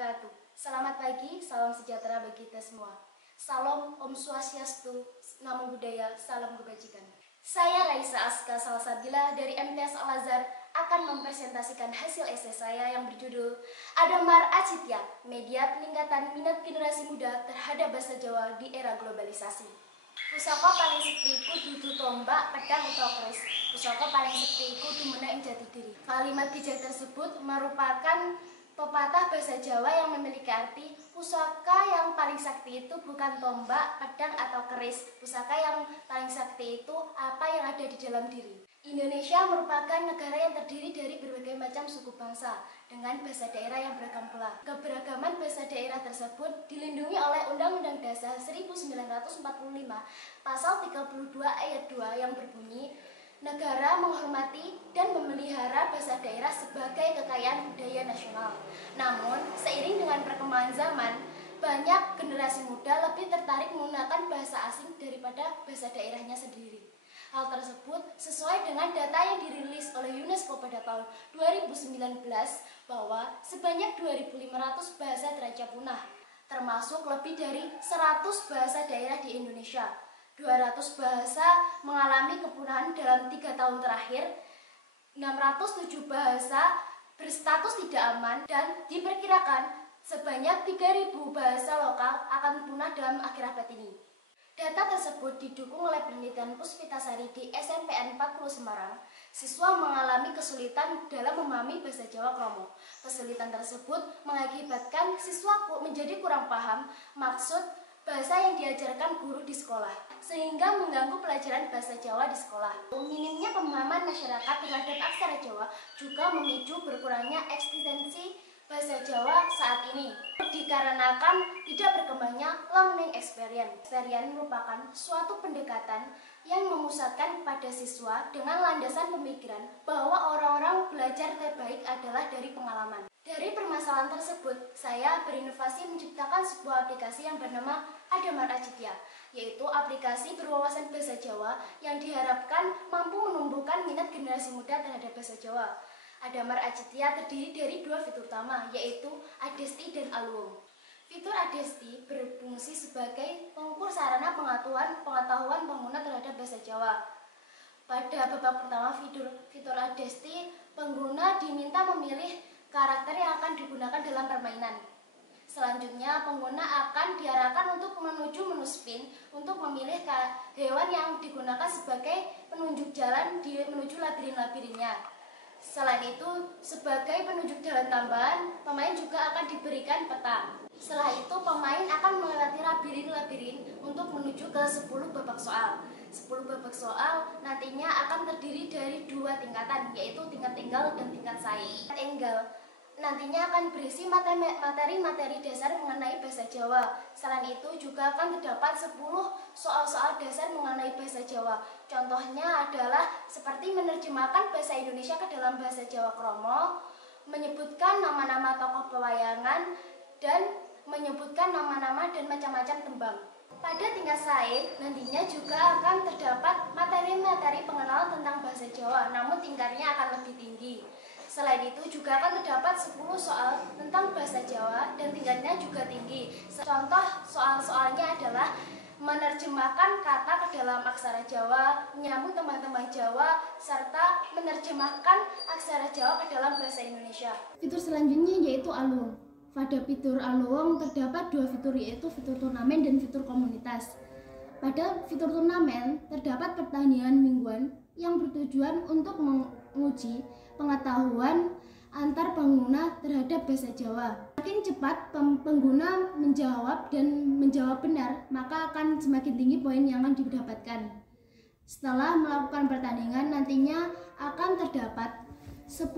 wabarakatuh. Selamat pagi, salam sejahtera bagi kita semua. Salam Om Swastiastu, Namo Buddhaya, salam kebajikan. Saya Raisa Aska Salsabila dari MTS Al-Azhar akan mempresentasikan hasil esai saya yang berjudul Adamar Acitya, Media Peningkatan Minat Generasi Muda Terhadap Bahasa Jawa di Era Globalisasi. Pusaka paling sekti iku dudu tombak, pedang utawa keris. Pusaka paling sekti iku dumeneng jati diri. Kalimat bijak tersebut merupakan pepatah bahasa Jawa yang memiliki arti pusaka yang paling sakti itu bukan tombak, pedang, atau keris. Pusaka yang paling sakti itu apa yang ada di dalam diri. Indonesia merupakan negara yang terdiri dari berbagai macam suku bangsa dengan bahasa daerah yang beragam pula. Keberagaman bahasa daerah tersebut dilindungi oleh Undang-Undang Dasar 1945 Pasal 32 Ayat 2 yang berbunyi, negara menghormati dan memelihara bahasa daerah sebagai kekayaan budaya nasional. Namun, seiring dengan perkembangan zaman, banyak generasi muda lebih tertarik menggunakan bahasa asing daripada bahasa daerahnya sendiri. Hal tersebut sesuai dengan data yang dirilis oleh UNESCO pada tahun 2019 bahwa sebanyak 2.500 bahasa terancam punah, termasuk lebih dari 100 bahasa daerah di Indonesia. 200 bahasa mengalami kepunahan dalam 3 tahun terakhir, 607 bahasa berstatus tidak aman, dan diperkirakan sebanyak 3.000 bahasa lokal akan punah dalam akhir abad ini. Data tersebut didukung oleh penelitian Puspitasari di SMPN 40 Semarang. Siswa mengalami kesulitan dalam memahami bahasa Jawa Kromo. Kesulitan tersebut mengakibatkan siswa menjadi kurang paham maksud bahasa yang diajarkan guru di sekolah, sehingga mengganggu pelajaran bahasa Jawa di sekolah. Minimnya pemahaman masyarakat terhadap aksara Jawa juga memicu berkurangnya eksistensi bahasa Jawa saat ini, dikarenakan tidak berkembangnya learning experience. Experience merupakan suatu pendekatan yang memusatkan pada siswa dengan landasan pemikiran bahwa orang-orang belajar terbaik adalah dari pengalaman. Dari permasalahan tersebut, saya berinovasi menciptakan sebuah aplikasi yang bernama Adamar Acitya, yaitu aplikasi berwawasan bahasa Jawa yang diharapkan mampu menumbuhkan minat generasi muda terhadap bahasa Jawa. Adamar Acitya terdiri dari 2 fitur utama, yaitu Adesti dan Aluwung. Fitur Adesti berfungsi sebagai pengukur sarana pengetahuan pengguna terhadap bahasa Jawa. Pada babak pertama fitur Adesti, pengguna diminta memilih karakter yang akan digunakan dalam permainan. Selanjutnya, pengguna akan diarahkan untuk menuju menu spin untuk memilih hewan yang digunakan sebagai penunjuk jalan menuju labirin-labirinnya. Selain itu, sebagai penunjuk jalan tambahan, pemain juga akan diberikan peta. Setelah itu, pemain akan melewati labirin-labirin untuk menuju ke 10 babak soal. 10 babak soal nantinya akan terdiri dari 2 tingkatan, yaitu tingkat tunggal dan tingkat sains. Tingkat tunggal nantinya akan berisi materi-materi dasar mengenai bahasa Jawa. Selain itu juga akan terdapat 10 soal-soal dasar mengenai bahasa Jawa. Contohnya adalah seperti menerjemahkan bahasa Indonesia ke dalam bahasa Jawa Kromo, menyebutkan nama-nama tokoh pewayangan, dan menyebutkan nama-nama dan macam-macam tembang. Pada tingkat sains nantinya juga akan terdapat materi-materi pengenalan tentang bahasa Jawa, namun tingkatnya akan lebih tinggi. Selain itu juga akan terdapat 10 soal tentang bahasa Jawa dan tingkatnya juga tinggi. Contoh soal-soalnya adalah menerjemahkan kata ke dalam aksara Jawa, menyambut teman-teman Jawa, serta menerjemahkan aksara Jawa ke dalam bahasa Indonesia. Fitur selanjutnya yaitu Aluwung. Pada fitur Aluwung terdapat 2 fitur, yaitu fitur turnamen dan fitur komunitas. Pada fitur turnamen terdapat pertandingan mingguan yang bertujuan untuk menguji pengetahuan antar pengguna terhadap bahasa Jawa. Semakin cepat pengguna menjawab benar, maka akan semakin tinggi poin yang akan didapatkan. Setelah melakukan pertandingan, nantinya akan terdapat 10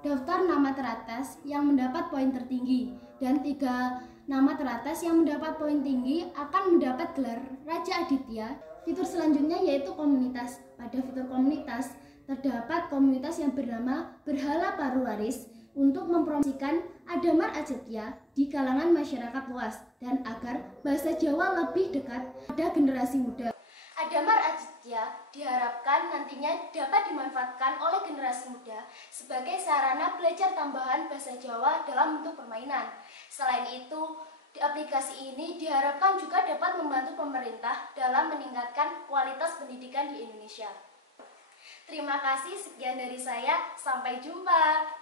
daftar nama teratas yang mendapat poin tertinggi, dan 3 nama teratas yang mendapat poin tinggi akan mendapat gelar Raja Aditya. Fitur selanjutnya yaitu komunitas. Pada fitur komunitas terdapat komunitas yang bernama Berhala Paruwaris untuk mempromosikan Adamar Acitya di kalangan masyarakat luas dan agar bahasa Jawa lebih dekat pada generasi muda. Adamar Aditya diharapkan nantinya dapat dimanfaatkan oleh generasi muda sebagai sarana belajar tambahan bahasa Jawa dalam bentuk permainan. Selain itu, aplikasi ini diharapkan juga dapat membantu pemerintah dalam meningkatkan kualitas pendidikan di Indonesia. Terima kasih, sekian dari saya. Sampai jumpa.